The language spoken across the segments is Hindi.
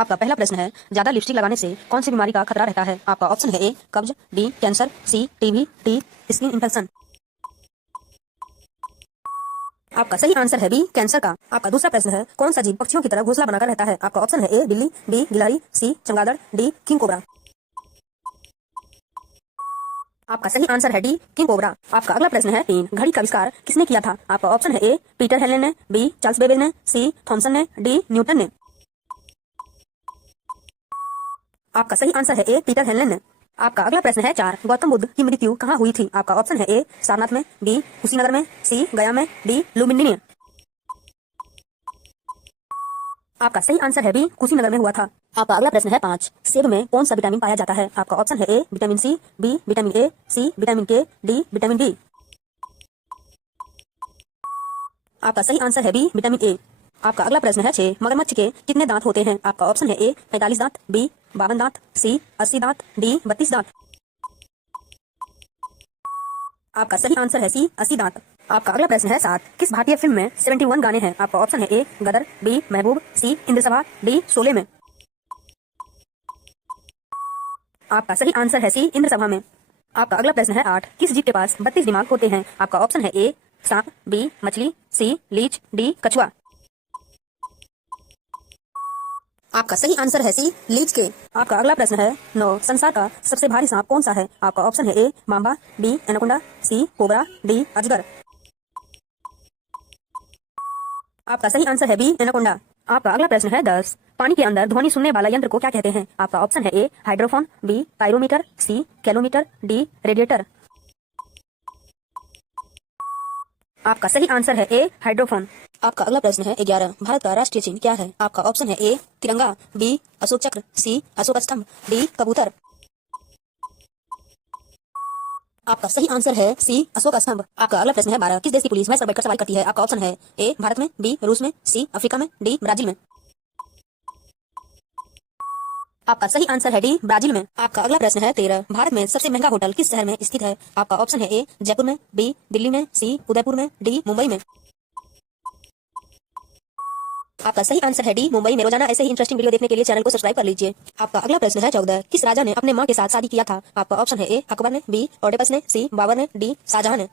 आपका पहला प्रश्न है, ज्यादा लिपस्टिक लगाने से कौन सी बीमारी का खतरा रहता है? आपका ऑप्शन है ए कब्ज, बी कैंसर, सी टीबी, डी स्किन इन्फेक्शन। आपका सही आंसर है बी कैंसर का। आपका दूसरा प्रश्न है, कौन सा जीव पक्षियों की तरह घोंसला बनाकर रहता है? आपका ऑप्शन है ए बिल्ली, बी गिलहरी, सी चमगादड़, डी किंग कोबरा। आपका सही आंसर है डी किंग कोबरा। आपका अगला प्रश्न है, तीन घड़ी का आविष्कार किसने किया था? आपका ऑप्शन है ए पीटर हेलन ने, बी चार्ल्स बेबेज ने, सी थॉमसन ने, डी न्यूटन ने। आपका सही आंसर है ए पीटर हेलन ने। आपका अगला प्रश्न है, चार गौतम बुद्ध की मृत्यु कहाँ हुई थी? आपका ऑप्शन है ए सारनाथ में, बी कुशीनगर में, सी गया में, डी लुम्बिनी में। आपका सही आंसर है बी कुशीनगर में हुआ था। आपका अगला प्रश्न है, पाँच सेब में कौन सा विटामिन पाया जाता है? आपका ऑप्शन है A vitamin C, B vitamin A, C vitamin K, D vitamin D. आपका सही आंसर है बी विटामिन ए। आपका अगला प्रश्न है, छह मगरमच्छ के कितने दांत होते हैं? आपका ऑप्शन है ए 45 दांत, बी 52 दांत, सी 80 दांत, डी 32 दांत। आपका सही आंसर है सी 80 दांत। आपका अगला प्रश्न है, सात किस भारतीय फिल्म में 71 गाने हैं? आपका ऑप्शन है ए गदर, बी महबूब, सी इंद्रसभा, डी शोले में। आपका सही आंसर है सी इंद्रसभा में। आपका अगला प्रश्न है, आठ किस जीव के पास 32 दिमाग होते हैं? आपका ऑप्शन है ए सांप, बी मछली, सी लीच, डी कछुआ। आपका सही आंसर है सी लीच के। आपका अगला प्रश्न है, नौ संसार का सबसे भारी सांप कौन सा है? आपका ऑप्शन है ए मांबा, बी एनाकोंडा, सी कोबरा, डी अजगर। आपका सही आंसर है बी एनाकोंडा। आपका अगला प्रश्न है, 10 पानी के अंदर ध्वनि सुनने वाला यंत्र को क्या कहते हैं? आपका ऑप्शन है ए हाइड्रोफोन, बी पायरोमीटर, सी कैलोमीटर, डी रेडिएटर। आपका सही आंसर है ए हाइड्रोफोन। आपका अगला प्रश्न है, 11 भारत का राष्ट्रीय चिन्ह क्या है? आपका ऑप्शन है ए तिरंगा, बी अशोक चक्र, सी अशोक स्तंभ, डी कबूतर। आपका सही आंसर है सी अशोक स्तंभ। आपका अगला प्रश्न है, 12 किस देश की पुलिस मैच पर बैठकर सवारी करती है? आपका ऑप्शन है ए भारत में, बी रूस में, सी अफ्रीका में, डी ब्राजील में। आपका सही आंसर है डी ब्राजील में। आपका अगला प्रश्न है, 13 भारत में सबसे महंगा होटल किस शहर में स्थित है? आपका ऑप्शन है ए जयपुर में, बी दिल्ली में, सी उदयपुर में, डी मुंबई में। आपका सही आंसर है डी मुंबई में। रोजाना ऐसे ही इंटरेस्टिंग वीडियो देखने के लिए चैनल को सब्सक्राइब कर लीजिए। आपका अगला प्रश्न है, 14 किस राजा ने अपने माँ के साथ शादी किया था? आपका ऑप्शन है ए अकबर ने, बी ओडेपस ने, सी बाबर ने, डी शाहजहां ने।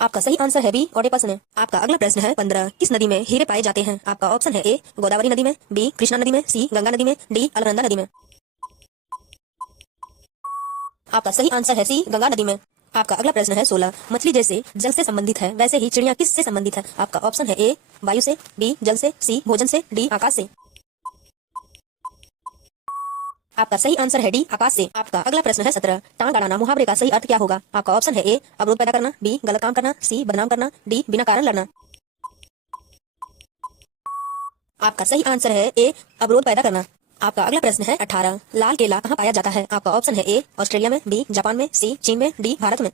आपका सही आंसर है बी ओडेपस ने। आपका अगला प्रश्न है, 15 किस नदी में हीरे पाए जाते हैं? आपका ऑप्शन है ए गोदावरी नदी में, बी कृष्णा नदी में, सी गंगा नदी में, डी अलकनंदा नदी में। आपका सही आंसर है सी गंगा नदी में। आपका अगला प्रश्न है, 16 मछली जैसे जल से संबंधित है वैसे ही चिड़िया किस से संबंधित है? आपका ऑप्शन है ए वायु से, बी जल से, सी भोजन से, डी आकाश से। आपका सही आंसर है डी आकाश से। आपका अगला प्रश्न है, 17 टांग अड़ाना मुहावरे का सही अर्थ क्या होगा? आपका ऑप्शन है ए अवरोध पैदा करना, बी गलत काम करना, सी बदनाम करना, डी बिना कारण लड़ना। आपका सही आंसर है ए अवरोध पैदा करना। आपका अगला प्रश्न है, 18 लाल केला कहाँ पाया जाता है? आपका ऑप्शन है ए ऑस्ट्रेलिया में, बी जापान में, सी चीन में, डी भारत में।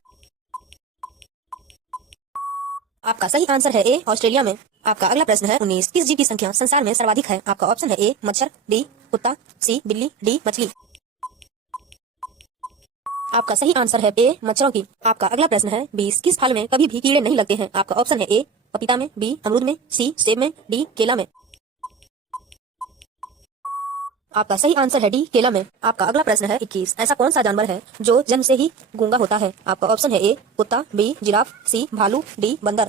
आपका सही आंसर है ए ऑस्ट्रेलिया में। आपका अगला प्रश्न है, 19 किस जीव की संख्या संसार में सर्वाधिक है? आपका ऑप्शन है ए मच्छर, बी कुत्ता, सी बिल्ली, डी मछली। आपका सही आंसर है ए मच्छरों की। आपका अगला प्रश्न है, 20 किस फल में कभी भी कीड़े नहीं लगते हैं? आपका ऑप्शन है ए पपीता में, बी अमरूद में, सी सेब में, डी केला में। आपका सही आंसर है डी केला में। आपका अगला प्रश्न है, 21 ऐसा कौन सा जानवर है जो जन्म से ही गूंगा होता है? आपका ऑप्शन है ए कुत्ता, बी जिराफ, सी भालू, डी बंदर।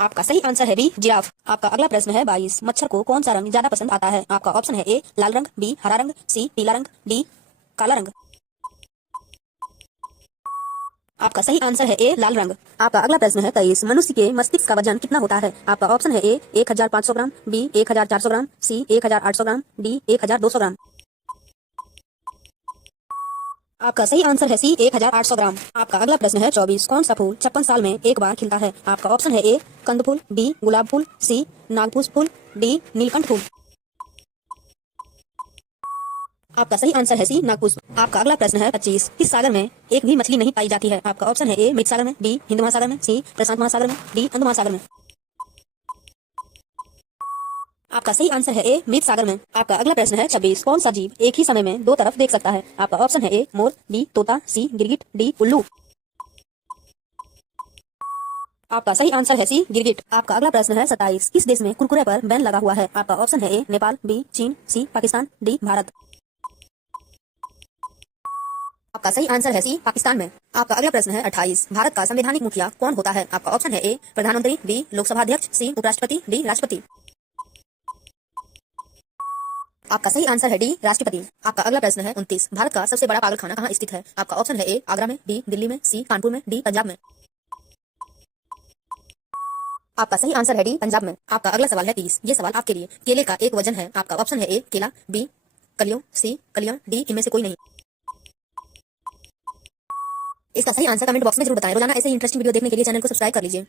आपका सही आंसर है बी जिराफ। आपका अगला प्रश्न है, 22 मच्छर को कौन सा रंग ज्यादा पसंद आता है? आपका ऑप्शन है ए लाल रंग, बी हरा रंग, सी पीला रंग, डी काला रंग। आपका सही आंसर है ए लाल रंग। आपका अगला प्रश्न है, 23 मनुष्य के मस्तिष्क का वजन कितना होता है? आपका ऑप्शन है ए 1500 ग्राम, बी 1400 ग्राम, सी 1800 ग्राम, डी 1200 ग्राम। आपका सही आंसर है सी 1800 ग्राम। आपका अगला प्रश्न है, 24 कौन सा फूल 56 साल में एक बार खिलता है? आपका ऑप्शन है ए कंद फूल, बी गुलाब फूल, सी नागपुष्प फूल, डी नीलकंठ फूल। आपका सही आंसर है सी नागपुष्प। आपका अगला प्रश्न है, 25 किस सागर में एक भी मछली नहीं पाई जाती है? आपका ऑप्शन है ए मृत सागर में, बी हिंद महासागर में, सी प्रशांत महासागर में, डी अंध महासागर में। आपका सही आंसर है ए मृत सागर में। आपका अगला प्रश्न है, 26 कौन सा जीव एक ही समय में दो तरफ देख सकता है? आपका ऑप्शन है ए मोर, बी तोता, सी गिरगिट, डी उल्लू। आपका सही आंसर है सी गिरगिट। आपका अगला प्रश्न है 27। किस देश में कुरकुरे पर बैन लगा हुआ है? आपका ऑप्शन है ए नेपाल, बी चीन, सी पाकिस्तान, डी भारत। आपका सही आंसर है सी पाकिस्तान में। आपका अगला प्रश्न है 28। भारत का संवैधानिक मुखिया कौन होता है? आपका ऑप्शन है ए प्रधानमंत्री, बी लोकसभा अध्यक्ष, सी उपराष्ट्रपति, डी राष्ट्रपति। आपका सही आंसर है डी राष्ट्रपति। आपका अगला प्रश्न है 29। भारत का सबसे बड़ा पागलखाना कहाँ स्थित है? आपका ऑप्शन है ए आगरा में, बी दिल्ली में, सी कानपुर में, डी पंजाब में। आपका सही आंसर है डी पंजाब में। आपका अगला सवाल है 30। ये सवाल आपके लिए। केले का एक वजन है। आपका ऑप्शन है ए केला, बी कलियों, सी कलियां, डी इनमें से कोई नहीं। इसका सही आंसर कमेंट बॉक्स में जरूर बताएं। रोजाना ऐसे ही इंटरेस्टिंग वीडियो देखने के लिए चैनल को सब्सक्राइब कर लीजिए।